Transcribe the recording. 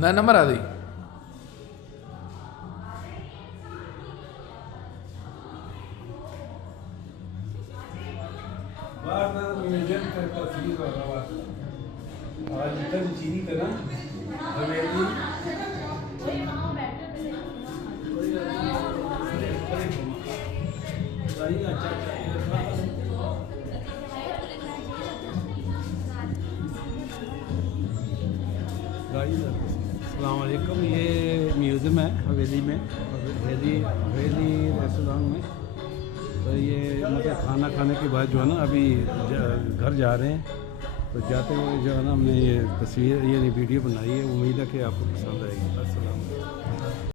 ना नंबर आ गई। आज तक चीनी का ना हवेली अस्सलामुअलैकुम। ये म्यूज़ियम है हवेली में, हवेली रेस्टोरेंट में। तो ये मतलब खाना खाने के बाद जो है ना अभी घर जा रहे हैं, तो जाते हुए जो है ना हमने ये तस्वीर ये वीडियो बनाई है। उम्मीद है कि आपको पसंद आएगी। अस्सलाम वालेकुम।